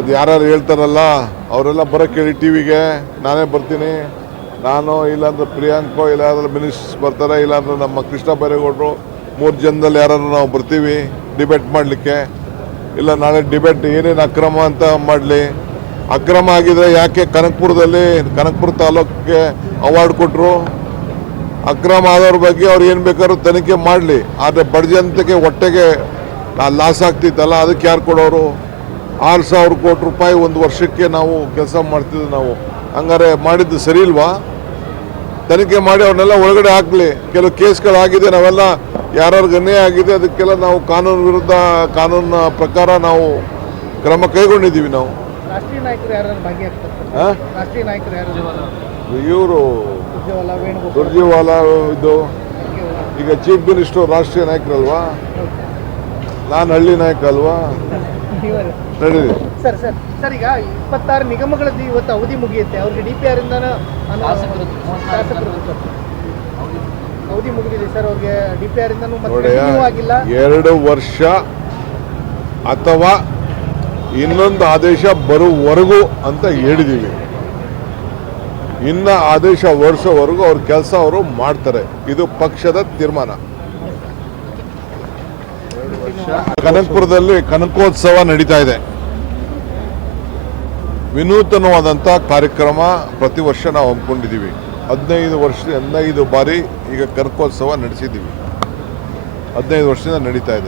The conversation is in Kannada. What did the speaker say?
ಅದು ಯಾರು ಹೇಳ್ತಾರಲ್ಲ ಅವರೆಲ್ಲ ಬರೋಕ್ಕೆ ಹೇಳಿ ಟಿವಿಗೆ ನಾನೇ ಬರ್ತೀನಿ. ನಾನು ಇಲ್ಲಾಂದ್ರೆ ಪ್ರಿಯಾಂಕೋ ಇಲ್ಲಾಂದ್ರೆ ಮಿನಿಸ್ಟರ್ಸ್ ಬರ್ತಾರೆ, ಇಲ್ಲಾಂದ್ರೆ ನಮ್ಮ ಕೃಷ್ಣ ಬೈರೇಗೌಡರು 3 ಜನದಲ್ಲಿ ಯಾರು ನಾವು ಬರ್ತೀವಿ ಡಿಬೇಟ್ ಮಾಡಲಿಕ್ಕೆ. ಇಲ್ಲ ನಾಳೆ ಡಿಬೇಟ್ ಏನೇನು ಅಕ್ರಮ ಅಂತ ಮಾಡಲಿ. ಅಕ್ರಮ ಆಗಿದ್ರೆ ಯಾಕೆ ಕನಕಪುರ ತಾಲೂಕಿಗೆ ಅವಾರ್ಡ್ ಕೊಟ್ಟರು? ಅಕ್ರಮ ಆದವ್ರ ಬಗ್ಗೆ ಅವ್ರು ಏನು ಬೇಕಾದ್ರೂ ತನಿಖೆ ಮಾಡಲಿ. ಆದರೆ ಬಡ ಜನತೆಗೆ ಹೊಟ್ಟೆಗೆ ಲಾಸ್ ಆಗ್ತಿತ್ತಲ್ಲ, ಅದಕ್ಕೆ ಯಾರು ಕೊಡೋರು? 6,000 ಕೋಟಿ ರೂಪಾಯಿ ಒಂದು ವರ್ಷಕ್ಕೆ ನಾವು ಕೆಲಸ ಮಾಡ್ತಿದ್ವಿ ನಾವು. ಹಂಗಾರೆ ಮಾಡಿದ್ದು ಸರಿ ಇಲ್ವಾ? ತನಿಖೆ ಮಾಡಿ ಅವ್ರನ್ನೆಲ್ಲ ಒಳಗಡೆ ಹಾಕಲಿ. ಕೆಲವು ಕೇಸ್ಗಳಾಗಿದೆ, ನಾವೆಲ್ಲ ಯಾರ್ಯಾರು ಅನ್ಯಾಯ ಆಗಿದೆ ಅದಕ್ಕೆಲ್ಲ ನಾವು ಕಾನೂನು ಪ್ರಕಾರ ನಾವು ಕ್ರಮ ಕೈಗೊಂಡಿದ್ದೀವಿ. ನಾವು ರಾಷ್ಟ್ರೀಯ ನಾಯಕರು ಯಾರು ಭಾಗಿಯಾಗ್ತಾರೆ? ರಾಷ್ಟ್ರೀಯ ನಾಯಕರು ಯಾರು? ಇವರು ಸುರ್ಜೇವಾಲಾ ಇದು ಈಗ ಚೀಫ್ ಮಿನಿಸ್ಟರ್ ರಾಷ್ಟ್ರೀಯ ನಾಯಕರಲ್ವಾ? ನಾನು ಹಳ್ಳಿ ನಾಯಕ ಅಲ್ವಾ? ನಡೀರಿ ಸರ್. ಈಗ 26 ನಿಗಮಗಳದ್ದು ಇವತ್ತು ಅವಧಿ ಮುಗಿಯುತ್ತೆ. ಅವ್ರಿಗೆ DPR ಇಂದ ಅವಧಿ ಮುಗಿದಿದೆ ಸರ್. ಅವ್ರಿಗೆ DPR ಇಂದನೂ ಆಗಿಲ್ಲ. 2 ವರ್ಷ ಅಥವಾ ಇನ್ನೊಂದು ಆದೇಶ ಬರುವವರೆಗೂ ಅಂತ ಹೇಳಿದ್ದೀವಿ. ಇನ್ನು ಆದೇಶ ಹೊರಡಿಸೋವರೆಗೂ ಅವ್ರ ಕೆಲಸ ಅವರು ಮಾಡ್ತಾರೆ. ಇದು ಪಕ್ಷದ ತೀರ್ಮಾನ. ಕನಕಪುರದಲ್ಲಿ ಕನಕೋತ್ಸವ ನಡೀತಾ ಇದೆ. ವಿನೂತನವಾದಂಥ ಕಾರ್ಯಕ್ರಮ ಪ್ರತಿ ವರ್ಷ ನಾವು ಹಮ್ಮಿಕೊಂಡಿದ್ದೀವಿ. 15 ಬಾರಿ ಈಗ ಕನಕೋತ್ಸವ ನಡೆಸಿದ್ದೀವಿ. 15 ವರ್ಷದಿಂದ ನಡೀತಾ ಇದೆ.